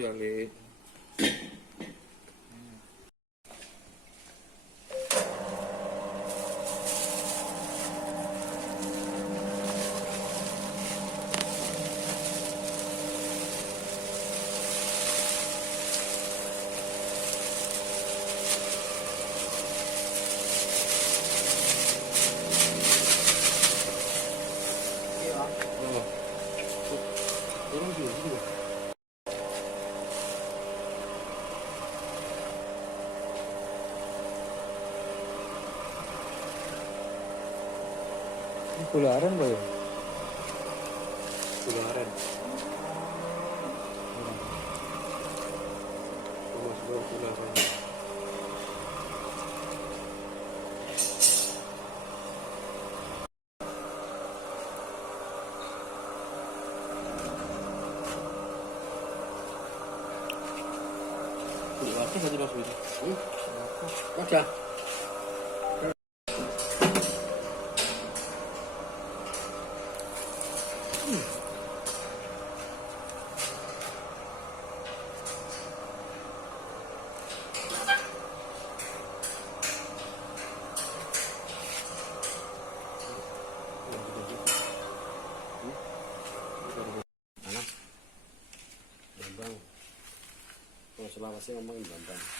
kali. Orang juga. Gula aren boy. Gula aren. Gula aren. Apa saja maksudnya? Baca. Bambang, kalau Sulawesi ngomongin Bambang.